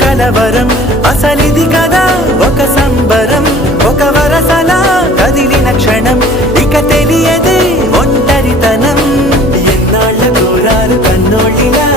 కలవరం అసలిది కదా ఒక సంబరం ఒక వరసలా కదిలిన క్షణం ఇక తెలియదే ఒంటరితనం ఎన్నాళ్ళ కోరాలు కన్నోళ్ళిలా